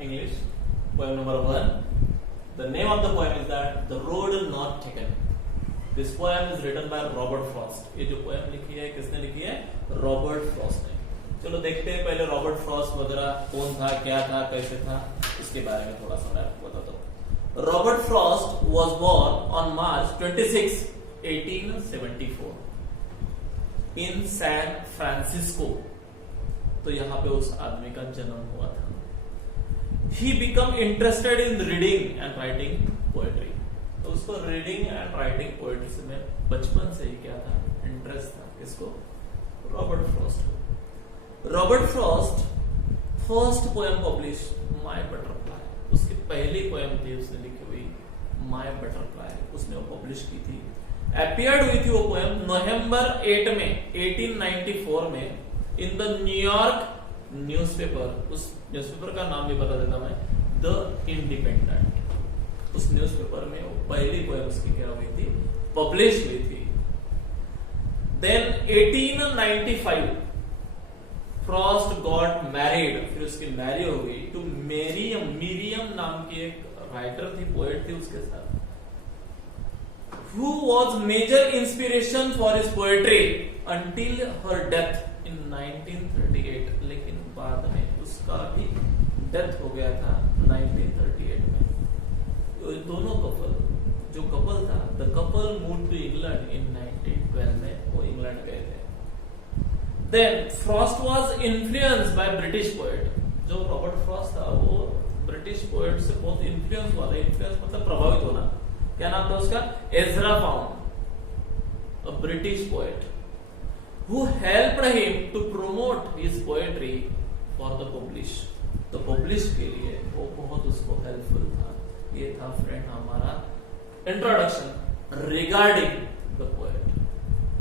English. Poem number 1. The name of the poem is that The Road Not Taken. This poem is written by Robert Frost. ये जो poem लिखी है किसने लिखी है? Robert Frost ने. चलो देखते हैं पहले रॉबर्ट फ्रॉस्ट वगैरह कौन था, क्या था, कैसे था, इसके बारे में थोड़ा सा मैं आपको बताता हूँ. Robert Frost was born on March 26, 1874 in San Francisco. तो यहाँ पे उस आदमी का जन्म हुआ था. He became interested in reading and writing poetry. तो उसको रीडिंग एंड राइटिंग पोएट्री में बचपन से ही क्या था, इंटरेस्ट था. इसको रॉबर्ट फ्रॉस्ट को. Robert Frost first poem publish my butterfly. उसकी पहली पोएम थी उसने लिखी हुई माय बटरफ्लाई, उसने वो पब्लिश की थी. अपीयर्ड हुई थी वो पोएम नवंबर 8 में 1894 में इन द न्यूयॉर्क न्यूज़पेपर. उस न्यूज़पेपर का नाम भी बता देता मैं, द इंडिपेंडेंट. उस न्यूज़पेपर में वो पहली पोएम उसकी क्या हुई थी, पब्लिश हुई थी. Then 1895 Frost got married. फिर उसकी मैरी हो गई टू मिरियम नाम की एक राइटर थी, पोएट थी उसके साथ, who was major inspiration for his poetry until her death in 1938. लेकिन बाद में उसका भी डेथ हो गया था 1938 में. तो दोनों कपल, जो कपल था, the couple move to England in 1912 में वो इंग्लैंड गए थे. Then Frost was influenced by British poet. जो रॉबर्ट फ्रॉस्ट था वो ब्रिटिश पोएट से बहुत इन्फ्लुएंस हुआ था. इन्फ्लुएंस मतलब प्रभावित होना. क्या नाम था उसका? Ezra pound, a British poet who helped him to promote his poetry for the publish. तो पब्लिश के लिए वो बहुत उसको हेल्पफुल था. ये था फ्रेंड हमारा introduction regarding the poet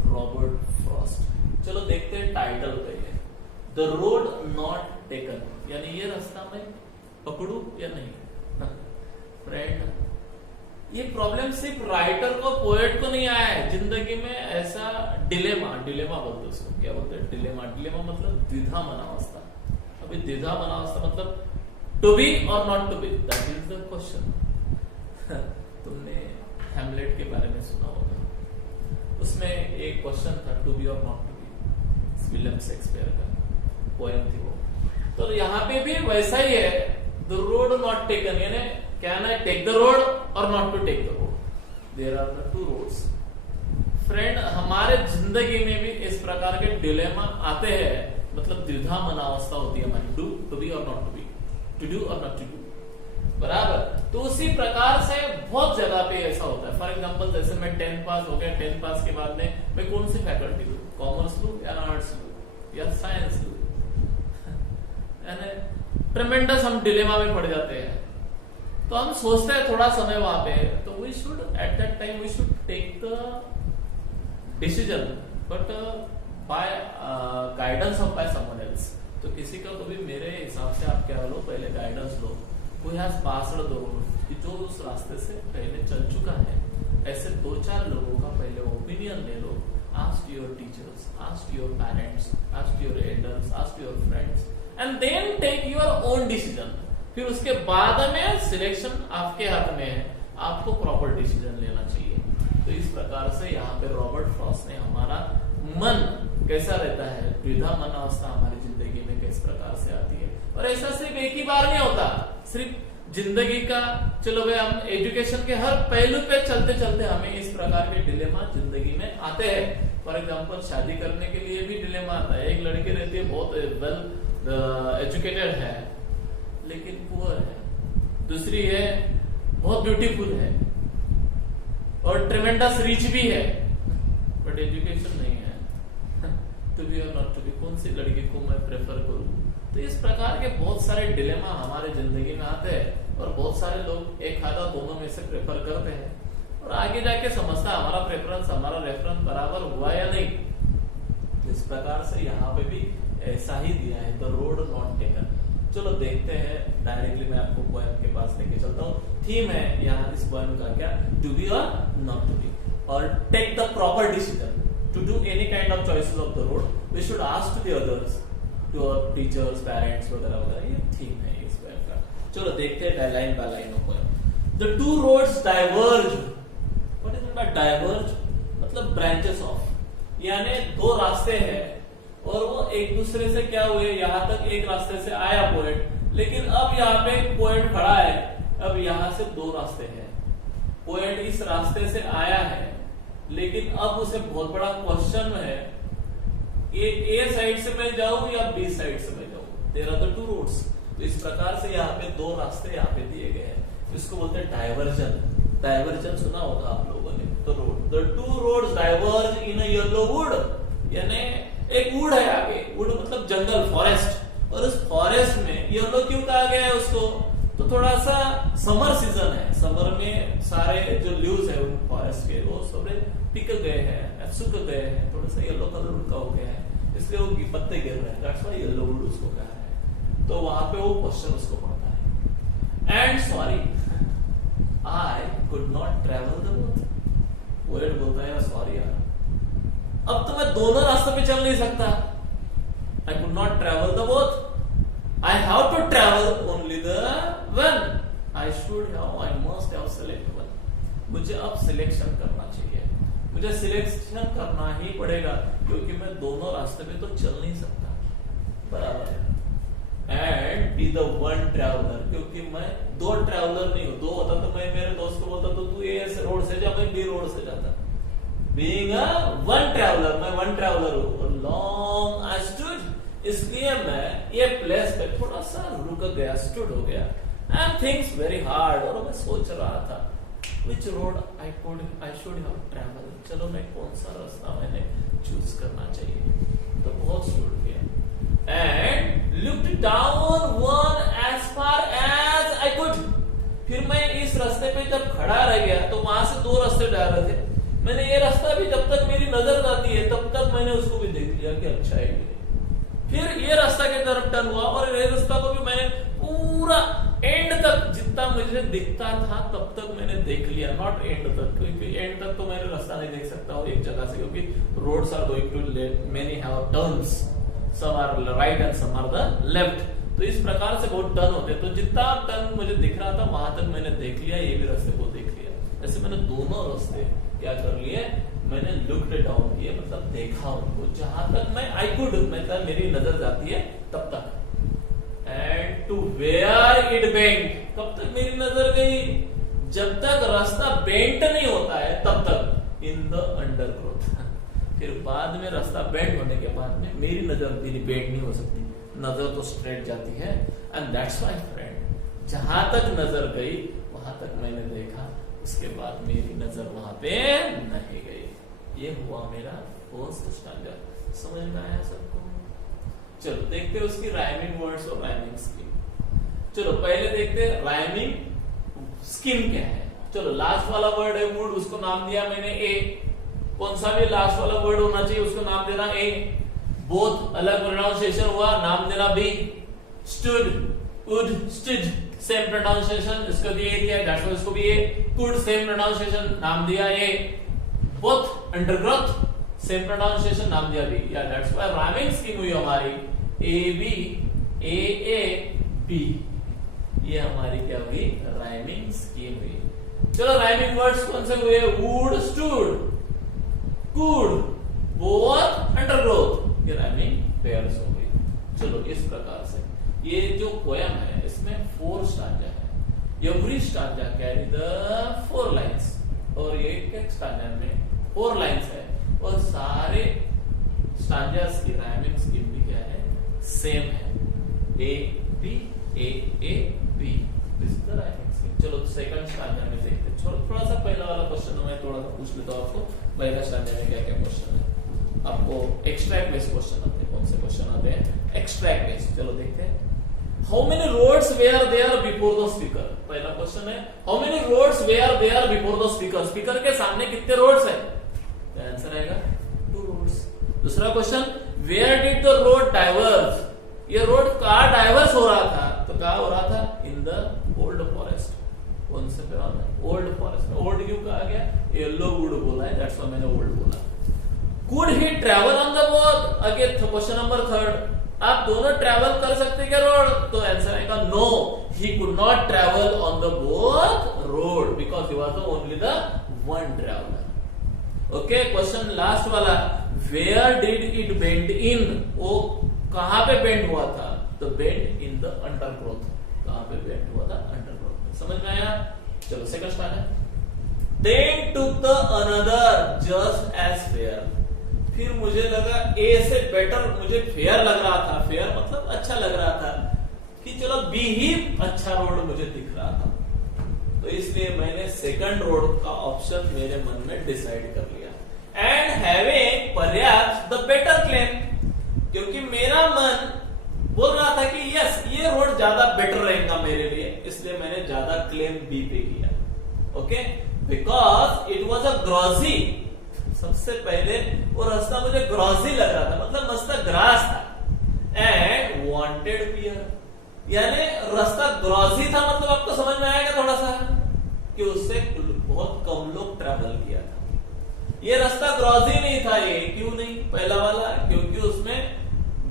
Robert Frost. चलो देखते हैं टाइटल पहले. द रोड नॉट टेकन, यानी ये रास्ता मैं पकड़ू या नहीं. फ्रेंड, ये प्रॉब्लम सिर्फ राइटर को, पोएट को नहीं आया है जिंदगी में. ऐसा डिलेमा बोलते उसको. क्या बोलते हैं? डिलेमा मतलब द्विधा मनावस्था. अभी द्विधा मनावस्था मतलब टू बी और not to be, that is the question. तुमने हैमलेट के बारे में सुना होगा. उसमें एक क्वेश्चन था, टू बी और not to be. William Shakespeare का पोएम थी वो. तो यहाँ पे भी वैसा ही है. द रोड नॉट टेकन, यानी can I take the road और not to take the road. There are the two roads. Friend, हमारे जिंदगी में भी इस प्रकार के डिलेमा आते हैं. मतलब द्विधा मनावस्था होती है हमारी, डू टू बी और not to be, to do और नॉट टू डू. बराबर. तो उसी प्रकार से बहुत जगह पे ऐसा होता है. फॉर एग्जांपल जैसे मैं 10th पास हो गया, 10th पास के बाद में मैं कौन सी फैकल्टी लूं, कॉमर्स लूं या आर्ट्स लूं या साइंस लूं. ट्रेमेंडस हम डिलेमा में पड़ जाते हैं. तो हम सोचते हैं थोड़ा समय वहां पे, तो we should at that time we should take the decision, but by guidance of by someone else. तो किसी का कभी मेरे हिसाब से आप क्या लो, पहले guidance low. Who has passed the road, जो उस रास्ते से पहले चल चुका है. ऐसे 2-4 लोगों का पहले ओपिनियन ले लो. Ask your teachers, ask your parents, ask your elders, ask your friends, and then take your own decision. फिर उसके बाद में सिलेक्शन आपके हाथ में है, आपको प्रॉपर डिसीजन लेना चाहिए. तो इस प्रकार से यहाँ पे रॉबर्ट फ्रॉस्ट ने हमारा मन कैसा रहता है, द्विधा मनावस्था हमारी जिंदगी में किस प्रकार से आती है. और ऐसा सिर्फ एक ही बार नहीं होता. सिर्फ जिंदगी का, चलो भाई हम एजुकेशन के हर पहलू पे चलते चलते हमें इस प्रकार के डिलेमा जिंदगी में आते हैं. फॉर एग्जांपल शादी करने के लिए भी डिलेमा आता है. एक लड़की रहती है बहुत वेल एजुकेटेड है लेकिन पुअर है. दूसरी है बहुत ब्यूटीफुल है और ट्रेमेंडस रिच भी है बट एजुकेशन नहीं है. टू बी और नॉट टू बी, कौन सी लड़की को मैं प्रेफर करूं. तो इस प्रकार के बहुत सारे डिलेमा हमारे जिंदगी में आते हैं और बहुत सारे लोग एक खाता दोनों में से प्रेफर करते हैं और आगे जाके समझता है हमारा प्रेफरेंस, हमारा रेफरेंस बराबर हुआ या नहीं. तो इस प्रकार से यहाँ पे भी ऐसा ही दिया है, द रोड नॉट टेकन. चलो देखते हैं डायरेक्टली. मैं आपको पोएम के पास लेके चलता हूँ. थीम है यहाँ इस पोएम का क्या, टू बी और नॉट टू बी, और take the proper decision. To do any kind of choices of the road we should ask to the others, to our teachers, parents वगैरह वगैरह. ये थीम है इस पोएम का. चलो देखते हैं line by line of poem. The two roads diverge. What is by diverge? मतलब ब्रांचेस ऑफ, यानी दो रास्ते हैं और वो एक दूसरे से क्या हुए, यहां तक एक रास्ते से आया पोएट, लेकिन अब यहाँ पे एक पोएट खड़ा है, अब यहां से दो रास्ते हैं। पोएट इस रास्ते से आया है, लेकिन अब उसे बहुत बड़ा क्वेश्चन है कि ए साइड से मैं जाऊं या बी साइड से मैं जाऊं। There are the two roads. तो इस प्रकार से यहाँ पे दो रास्ते यहाँ पे दिए गए हैं, इसको बोलते हैं डाइवर्जन। डाइवर्जन सुना होगा आप लोगों ने। तो road, the two roads diverge in a yellow wood, यानी एक वुड है आगे, वुड मतलब जंगल, फॉरेस्ट, और उस फॉरेस्ट में येलो क्यों कहा गया है उसको? तो थोड़ा सा समर सीजन है, समर में सारे जो लीव्स है उन फॉरेस्ट के वो सब पिक गए हैं, सूख गए हैं, थोड़ा सा येलो कलर उनका हो गया है, इसलिए वो पत्ते गिर रहे हैं, दैट्स व्हाई येलो वुड उसको कहा है। तो वहां पे वो क्वेश्चन उसको पड़ता है। And sorry I could not travel the both. Poet बोलता है सॉरी यार, अब तो मैं दोनों रास्तों पे चल नहीं सकता। I could not travel the both. I have to travel only the one. I must have select one. मुझे अब सिलेक्शन करना चाहिए, मुझे सिलेक्शन करना ही पड़ेगा, क्योंकि मैं दोनों रास्ते पे तो चल नहीं सकता, बराबर है। And be the one traveller, क्योंकि मैं दो ट्रैवलर नहीं हूं। दो होता तो मैं मेरे दोस्त को बोलता तो तू ए रोड से जा, मैं बी रोड से जाता। बीइंग अ वन ट्रैवलर, मैं वन ट्रैवलर हूं। लॉन्ग आई स्टूड, इसलिए मैं ये प्लेस पे थोड़ा सा रुक गया, स्टूड हो गया। एंड थिंग्स वेरी हार्ड, और मैं सोच रहा था विच road I should have travel. चलो मैं कौन सा रास्ता मैंने चूज करना चाहिए, तो बहुत सोच गया। And looked down one as far as I could. फिर मैं इस रास्ते पे जब खड़ा रह गया तो वहां से दो रास्ते जा रहे थे, मैंने ये रास्ता भी जब तक मेरी नजर जाती है तब तक मैंने उसको भी देख लिया कि अच्छा है। फिर ये रास्ता की तरफ टर्न हुआ और ये रास्ता को भी मैंने पूरा एंड तक जितना मुझे दिखता था तब तक मैंने देख लिया, नॉट एंड तक, क्योंकि एंड तक तो मैंने रास्ता नहीं देख सकता हूँ एक जगह से, क्योंकि roads are going to many have turns, some are right and some are the left. तो इस प्रकार से बहुत टर्न होते हैं, तो जितना टर्न मुझे दिख रहा था वहां तक मैंने देख लिया, ये भी रास्ते को देख लिया। ऐसे मैंने दोनों रास्ते क्या कर लिए, मैंने लुक्ड डाउन किए, मतलब देखा उनको, जहां तक मैं आई कुड, मतलब मेरी नजर जाती है तब तक। And to where it bent, कब तक मेरी नजर गई, जब तक रास्ता बेंट नहीं होता है तब तक, इन द अंडरग्रोथ। फिर बाद में रास्ता बेंट होने के बाद में मेरी नजर भी बेंट नहीं हो सकती, नजर तो स्ट्रेट जाती है। एंड दैट्स माय फ्रेंड, जहां तक नजर गई वहां तक मैंने देखा, उसके बाद मेरी नजर वहां पे नहीं गई। ये हुआ मेरा फर्स्ट स्टैंडर्ड। समझ में आया सबको? चलो देखते हैं उसकी राइमिंग वर्ड्स और राइमिंग स्कीम। चलो पहले देखते हैं राइमिंग स्कीम क्या है। चलो लास्ट वाला वर्ड है वुड, उसको नाम दिया मैंने ए। कौन सा भी लास्ट वाला वर्ड होना चाहिए उसको नाम देना ए। बोथ अलग प्रोनाउंसिएशन हुआ, नाम देना B. Stood, wood, stood same pronunciation, इसको दिया दैट्स व्हाई इसको भी ए। कुड सेम प्रोनाउंसिएशन, नाम दिया ए। बोथ अंडरग्रोथ सेम प्रोनाउंसिएशन, नाम दिया बी। या दैट्स व्हाई राइमिंग स्कीम हुई हमारी ए बी, ए ए बी। ये हमारी क्या हुई, राइमिंग स्कीम हुई। चलो राइमिंग वर्ड्स कौन से हुए, would, stood, could, both, undergrowth, ये राइमिंग पेयर्स हो गई। चलो इस प्रकार से ये जो पोएम है इसमें 4 स्टांजा है। Every stanza carry the 4 lines, और एक स्टांजा में 4 लाइंस है, और सारे स्टांजास की राइमिंग स्कीम भी क्या है, सेम है। A B, A A B, this is the rhyming scheme. चलो सेकंड स्टांजा में देखते हैं। थोड़ा सा पहला वाला क्वेश्चन मैं थोड़ा सा पूछ लेता हूं आपको, पहला स्टांजा में क्या क्या क्वेश्चन है। आपको एक्सट्रैक्ट बेस्ड क्वेश्चन आते हैं। कौन से क्वेश्चन आते हैं, एक्सट्रैक्ट बेस्ड। चलो देखते हैं। How many roads were there before the speaker, पहला क्वेश्चन है how many roads were there before the speaker, speaker के सामने कितने रोड्स है, तो आंसर आएगा 2 रोड्स। दूसरा question, where did the road diverge, ये रोड कहां डाइवर्स हो रहा था, तो कहां हो रहा था, इन द ओल्ड फॉरेस्ट। कौन से पे ओल्ड फॉरेस्ट में, ओल्ड क्यों कहा गया, येलो वुड बोला है, दैट्स व्हाई मैंने ओल्ड बोला। Could he travel on the both, again question number 3, आप दोनों ट्रेवल कर सकते क्या रोड? तो आंसर आएगा no, he could not travel on the both road because he was the only the one traveller. Okay, question last वाला, where did it bend in? वो कहां पे बेंड हुआ था? तो बेंड इन द अंडरग्रोथ। कहां पे बेंड हुआ था? अंडरग्रोथ। समझ में आया? चलो सेकंड स्टार्ट है। Then took the another just as fair. फिर मुझे लगा ए से बेटर मुझे फेयर लग रहा था, फेयर मतलब अच्छा लग रहा था कि चलो बी ही अच्छा रोड मुझे दिख रहा था, तो इसलिए मैंने सेकंड रोड का ऑप्शन मेरे मन में डिसाइड कर लिया। And having perhaps the better claim, क्योंकि मेरा मन बोल रहा था कि यस ये रोड ज्यादा बेटर रहेगा मेरे लिए, इसलिए मैंने ज्यादा क्लेम बी पे किया। Okay, because it was a glossy. सबसे पहले वो रास्ता मुझे ग्रॉसी लग रहा था, मतलब मस्त ग्रास था। एंड वांटेड पियर, यानी रास्ता ग्रॉसी था, मतलब आपको समझ में आएगा थोड़ा सा कि उससे बहुत कम लोग ट्रैवल किया था। ये रास्ता ग्रॉसी नहीं था। ये क्यों नहीं? पहला वाला क्योंकि उसमें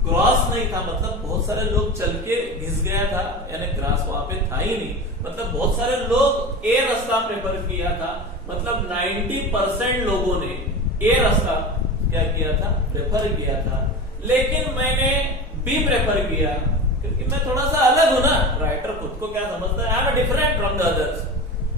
ग्रॉस नहीं था, मतलब बहुत सारे लोग चल के घिस गया था, यानी ग्रास वहां पे था ही नहीं, मतलब बहुत सारे लोग ए रास्ता प्रेफर किया था, मतलब 90% लोगों ने ए रास्ता क्या किया था? प्रेफर किया था। लेकिन मैंने बी प्रेफर किया क्योंकि मैं थोड़ा सा अलग हूं ना। राइटर खुद को क्या समझता है? I am different from the others.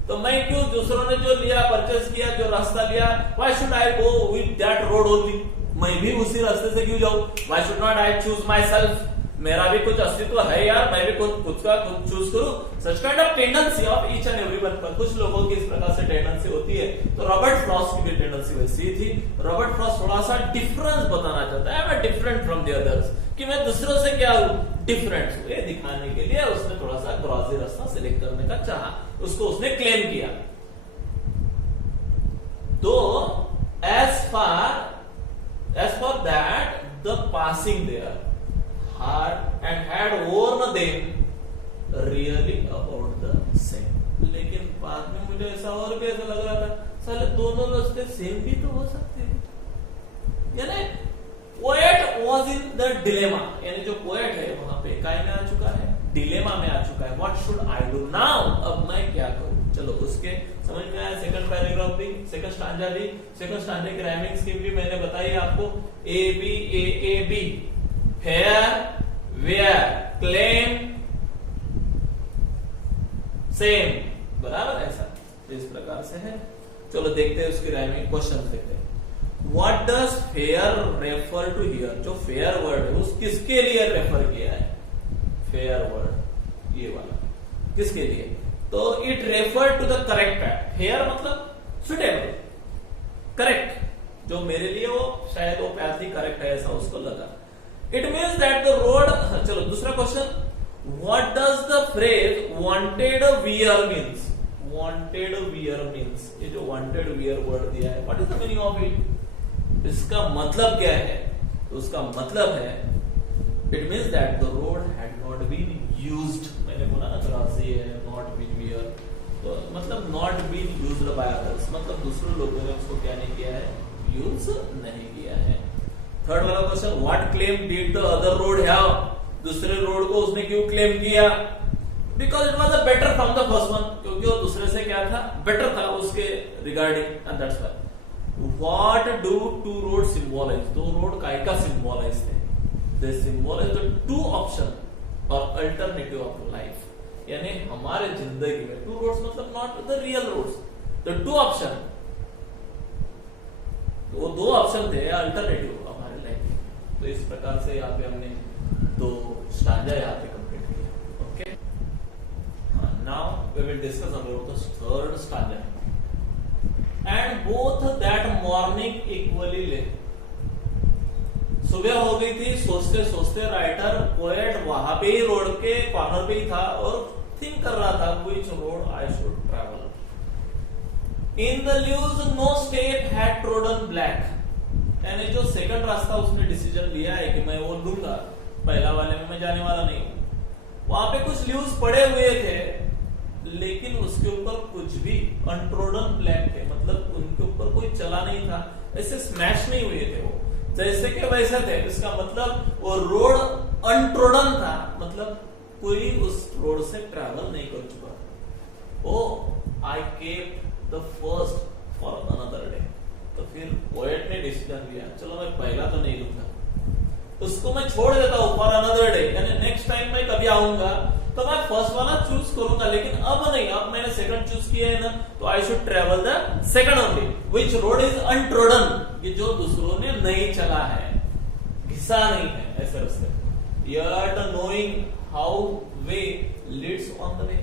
तो मैं क्यों दूसरों ने जो लिया, परचेस किया, जो रास्ता लिया, why should I go with that road only? मैं भी उसी रास्ते से क्यों जाऊं? Why should not I choose my self? मेरा भी कुछ अस्तित्व है यार, मैं भी खुद का खुद चूज करूं। सच kind of tendency of each and everyone पर, कुछ लोगों की इस प्रकार से टेंडेंसी होती है। तो रॉबर्ट फ्रॉस्ट की भी टेंडेंसी वैसी ही थी। रॉबर्ट फ्रॉस्ट थोड़ा सा डिफरेंस बताना चाहता है, मैं डिफरेंट फ्रॉम द अदर्स, कि मैं दूसरों से क्या हूं? डिफरेंट हूं। ये दिखाने के लिए उसने थोड़ा सा ग्रॉसी रास्ता सिलेक्ट करने का चाहा, उसको उसने क्लेम किया। तो as for that the passing there had warned them really about the same। लेकिन बाद में मुझे ऐसा और भी ऐसा लग रहा था, साले दोनों रास्ते सेम भी तो हो सकते हैं। यानी poet was in the dilemma, यानी जो पोएट है वहां पे काय में आ चुका है? डिलेमा में आ चुका है। What should I do now? अब मैं क्या करूं? चलो उसके समझ में आया। सेकंड पैराग्राफ भी, सेकंड स्टांजा भी, सेकंड स्टांजा की राइमिंग स्कीम भी मैंने बताई आपको। A B A A B, fair where claim same, बराबर ऐसा। तो इस प्रकार से है। चलो देखते हैं उसकी राइमिंग, क्वेश्चन देखते हैं। What does fair refer to here? जो फेयर वर्ड है उस किसके लिए रेफर किया है? फेयर वर्ड ये वाला किसके लिए? तो it refer to the correct path. Fair मतलब सुटेबल, करेक्ट, जो मेरे लिए वो शायद वो पैथ ही करेक्ट है ऐसा उसको लगा। It means that the road. चलो दूसरा question, what does the phrase wanted wear means? Wanted wear means, ये जो वांटेड वियर वर्ड दिया है, what is the meaning of it? इसका मतलब क्या है? तो उसका मतलब है it means that the road had not been used. मैंने बोला ना ग्रासी है, नॉट बीन वियर, तो मतलब not been used by others, मतलब दूसरे लोगों ने उसको क्या नहीं किया है? यूज नहीं किया है। थर्ड वाला question, what claim did the other road have? दूसरे रोड को उसने क्यों क्लेम किया? Because it was a better from the first one, क्योंकि वो दूसरे से क्या था? बेटर था उसके regarding, and that's why. What do two roads symbolize? दो रोड काय का symbolize थे? They symbolize the two option or alternative of life। यानी हमारे जिंदगी में two roads मतलब not the real roads, the two option, वो दो ऑप्शन थे अल्टरनेटिव हमारे लाइफ में। तो इस प्रकार से यहाँ पे हमने दो स्टांजा यहाँ पे कंप्लीट किया। Okay, now we will discuss about the third stanza. And both that morning equally lay. सुबह हो गई थी, सोचते सोचते राइटर पोएट वहां पे ही रोड के कॉर्नर पे ही था और थिंक कर रहा था which road I should travel. In the leaves no step had trodden black, यानी जो सेकंड रास्ता उसने डिसीजन लिया है कि मैं वो लूंगा, पहला वाले में मैं जाने वाला नहीं हूं। वहां पे कुछ ल्यूज पड़े हुए थे लेकिन उसके ऊपर कुछ भी अनट्रोडन ब्लैक थे, मतलब उनके ऊपर कोई चला नहीं था, ऐसे स्मैश नहीं हुए थे, वो जैसे के वैसे थे। इसका मतलब वो रोड अनट्रोडन था, मतलब कोई उस रोड से ट्रैवल नहीं कर चुका। Oh I kept the first for another day. तो फिर पोएट ने डिसीजन लिया, चलो मैं पहला तो नहीं लूंगा, उसको मैं छोड़ देता हूं फॉर अनदर डे, यानी नेक्स्ट टाइम मैं कभी आऊंगा तो मैं फर्स्ट वाला चूज करूंगा, लेकिन अब नहीं, अब मैंने सेकंड चूज किया है ना, तो I should travel the second only which road is untrodden, कि जो दूसरों ने नहीं चला है, घिसा नहीं है ऐसे रास्ते। You are the knowing how way leads on the way.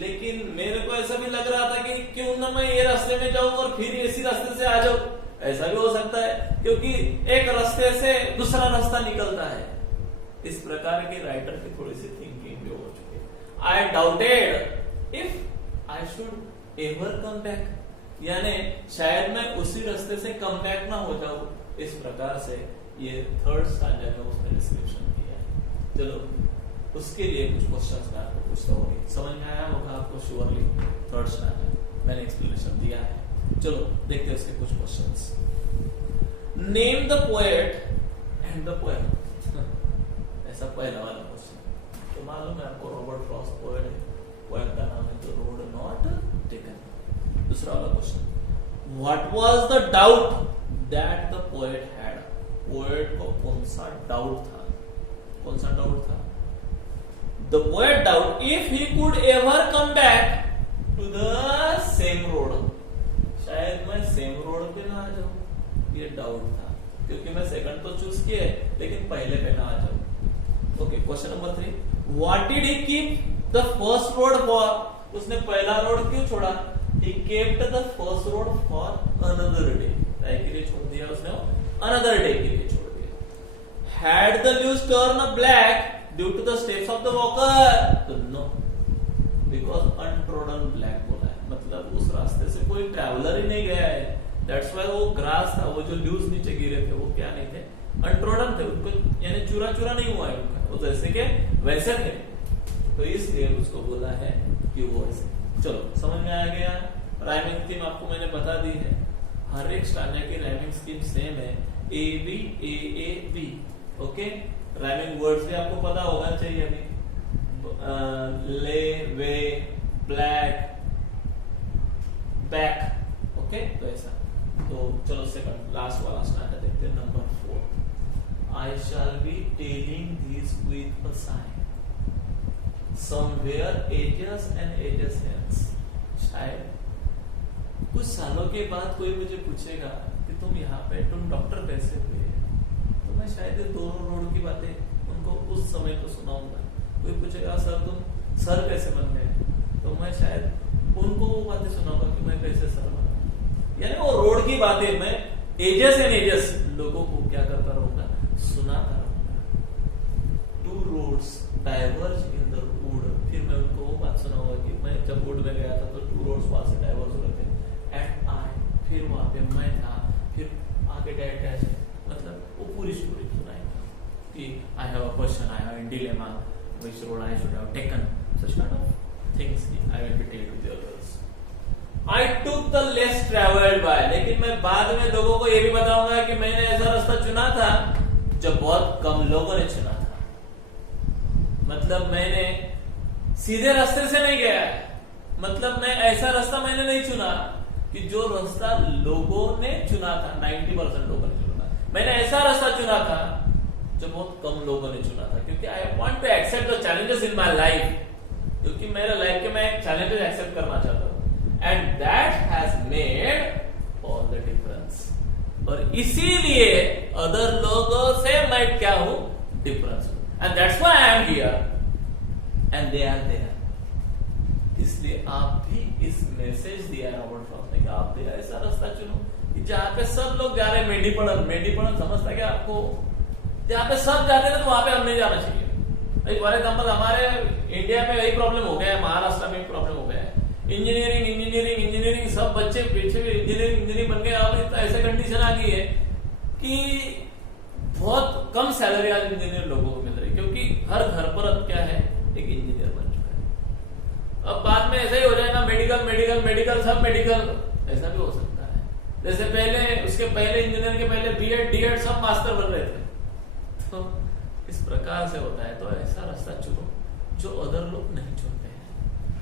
लेकिन मेरे को ऐसा भी लग रहा था कि क्यों ना मैं ये रास्ते में जाऊं और फिर इसी रास्ते से आ जाऊं, ऐसा भी हो सकता है, क्योंकि एक रास्ते से दूसरा रास्ता निकलता है। इस प्रकार की राइटर की थोड़ी सी थिंकिंग भी हो चुकी है। आई doubted if I should ever come back, यानी शायद मैं उसी रास्ते से कम बैक ना हो जाऊं। इस प्रकार से ये थर्ड स्टैंडर्ड में उसने डिस्क्रिप्शन किया है। चलो उसके लिए कुछ क्वेश्चंस मैं आपको पूछता हूँ, समझ में आया होगा आपको श्योरली। थर्ड स्टैंडर्ड मैंने एक्सप्लेनेशन दिया है, चलो देखते हैं उसके कुछ questions. Name the poet and the poem, ऐसा पहला वाला क्वेश्चन तो मालूम है आपको, रॉबर्ट फ्रॉस्ट पोएट है, पोएम का नाम है द रोड नॉट टेकन। दूसरा वाला question, what was the doubt that the poet had, poet को कौन सा डाउट था, कौन सा डाउट था? The poet doubt if he could ever come back to the same road, शायद मैं सेम रोड पे ना आ जाऊं, ये डाउट था, क्योंकि मैं सेकंड तो चूज किया है लेकिन पहले पे ना आ जाऊं। Okay, question number 3, what did he keep the first road for, उसने पहला रोड क्यों छोड़ा? He kept the first road for another day, के लिए छोड़ दिया उसने, अनदर डे के लिए छोड़ दिया। Had the leaves turn black due to the steps of the walker, तो नो, बिकॉज अनट्रोडन ब्लैक बोला है, मतलब उस रास्ते से कोई ट्रैवलर ही नहीं गया है, दैट्स व्हाई वो ग्रास था, वो जो लीव्स नीचे गिरे थे वो क्या नहीं थे, अनट्रोडन थे, उनको यानी चूरा चूरा नहीं हुआ है उनका, वो जैसे के वैसे थे, तो इसलिए उसको बोला है कि वो ऐसे। चलो समझ में आ गया। राइमिंग स्कीम आपको मैंने बता दी है, हर एक स्टांजा की राइमिंग स्कीम सेम है, A B A A B. Okay, rhyming words भी आपको पता होना चाहिए अभी, ले, वे, ब्लैक, बैक। ओके, तो ऐसा। तो चलो सेकंड लास्ट वाला स्टैंडर्ड देखते हैं, number 4। I shall be telling this with a sign, somewhere ages and ages hence. शायद कुछ सालों के बाद कोई मुझे पूछेगा कि तुम यहाँ पे, तुम डॉक्टर कैसे हुए, तो मैं शायद दोनों रोड की बातें उनको उस समय तो सुनाऊंगा। कोई पूछेगा सर तुम सर कैसे बन गए, तो मैं शायद उनको वो बातें सुनाऊंगा कि मैं कैसे सर बना, यानी वो रोड की बातें मैं एजेस एंड एजेस लोगों को क्या करता रहूंगा, सुनाता रहूंगा। Two roads diverge in the road, फिर मैं उनको वो बात सुनाऊंगा कि मैं जब रोड में गया था तो टू रोड्स वहां से डाइवर्ज हो रहे थे, एंड आई, फिर वहां पे मैं था, फिर आगे डैश डैश, मतलब वो पूरी स्टोरी सुनाएगा कि I have a question, I have a dilemma, which road I should have taken, such kind of things I will be tell to the others. I took the less travelled by, लेकिन मैं बाद में लोगों को ये भी बताऊंगा कि मैंने ऐसा रास्ता चुना था जो बहुत कम लोगों ने चुना था, मतलब मैंने सीधे रास्ते से नहीं गया है, मतलब मैं ऐसा रास्ता मैंने नहीं चुना कि जो रास्ता लोगों ने चुना था, 90% लोगों ने चुना, मैंने ऐसा रास्ता चुना था जो बहुत कम लोगों ने चुना था, क्योंकि I want to accept the challenges in my life, क्योंकि मेरे लाइफ के मैं चैलेंजेस एक्सेप्ट करना चाहता हूं, and that has made all the difference, और इसीलिए अदर लोगों से मैं क्या हूं, डिफरेंस हूं, and that's why I am here and they are there. इसलिए आप भी इस मैसेज दिया रॉबर्ट फ्रॉस्ट ने कि आप भी ऐसा रास्ता चुनो कि जहां पे सब लोग जा रहे हैं, मेंढीपड़न समझता है क्या आपको, जहां पे सब जाते हैं तो वहां पे हम नहीं जाना चाहिए। फॉर एग्जाम्पल हमारे इंडिया में वही प्रॉब्लम हो गया है, महाराष्ट्र में प्रॉब्लम हो गया है, इंजीनियरिंग सब बच्चे पीछे भी इंजीनियरिंग बन गए, अब ऐसे कंडीशन आ गई है कि बहुत कम सैलरी आज इंजीनियर लोगों को मिल रही है, क्योंकि हर घर पर अब क्या है, एक इंजीनियर बन चुका है। अब बाद में ऐसा ही हो जाएगा, मेडिकल सब मेडिकल, ऐसा भी हो सकता है। जैसे पहले, उसके पहले इंजीनियर के पहले बीएड डीएड सब मास्टर बन रहे थे, तो इस प्रकार से होता है। तो ऐसा रास्ता चुनो जो अदर लोग नहीं चुनते हैं,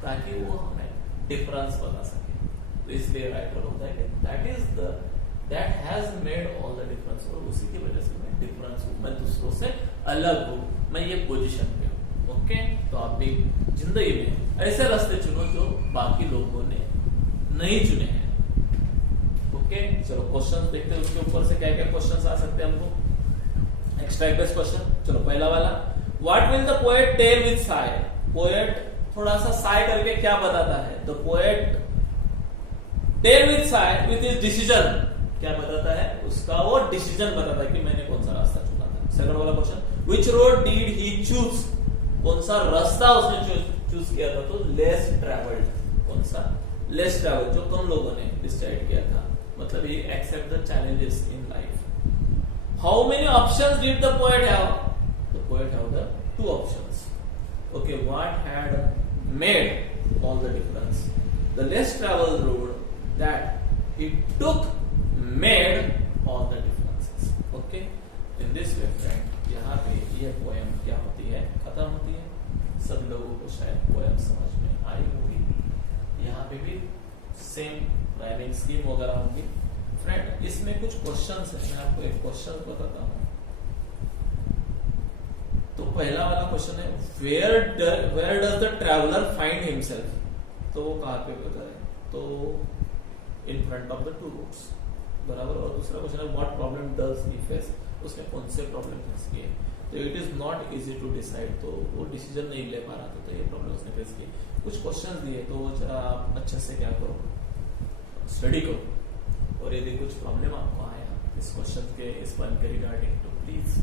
ताकि वो हमें डिफरेंस बता सके। तो इसलिए राइटर होता है कि that has made all the difference, और उसी की वजह से मैं डिफरेंस हूं, मैं दूसरों से अलग हूं, मैं ये पोजीशन पे हूं। ओके, तो आप भी जिंदगी में ऐसे रास्ते चुनो जो बाकी लोगों ने नहीं चुने हैं। ओके, चलो क्वेश्चन देखते हैं उसके ऊपर से क्या क्या क्वेश्चन आ सकते हैं हमको। एक्स्ट्रैक्ट दिस क्वेश्चन, चलो पहला वाला, what will the poet tell with sigh. Poet थोड़ा सा साई करके क्या बताता है? The poet tell with sigh with his decision, क्या बताता है? उसका वो डिसीजन बताता है कि मैंने कौन सा रास्ता चुना था। सेकंड वाला question, which road did he choose, कौन सा रास्ता उसने चूज किया था? तो लेस ट्रैवल्ड, कौन सा? लेस ट्रैवल, जो कम लोगों ने डिसाइड किया था, मतलब he accept the challenges in life. How many options did the poet have? The poet have the 2 options. Okay, what had made all the difference? The less travel road that he took made all the differences. Okay, in this way friend, यहाँ पे ये poem क्या होती है? खत्म होती है। सब लोगों को शायद पोएम समझ में आई होगी। यहाँ पे भी सेम राइमिंग स्कीम वगैरह होगी। फ्रेंड, इसमें कुछ क्वेश्चंस है, मैं आपको एक क्वेश्चन बताता हूँ। तो पहला वाला क्वेश्चन है, where does the traveller find himself? तो वो कहाँ पे होता है? तो in front of the 2 roads, बराबर। और दूसरा क्वेश्चन है, what problem does he face? उसने कौन से प्रॉब्लम फेस किए? तो it is not easy to decide, तो वो डिसीजन नहीं ले पा रहा था, तो ये प्रॉब्लम उसने फेस की। कुछ क्वेश्चंस दिए, तो जरा आप अच्छे से क्या करो, स्टडी करो, और यदि कुछ प्रॉब्लम आपको आया इस क्वेश्चन के, इस पॉइंट के रिगार्डिंग, तो प्लीज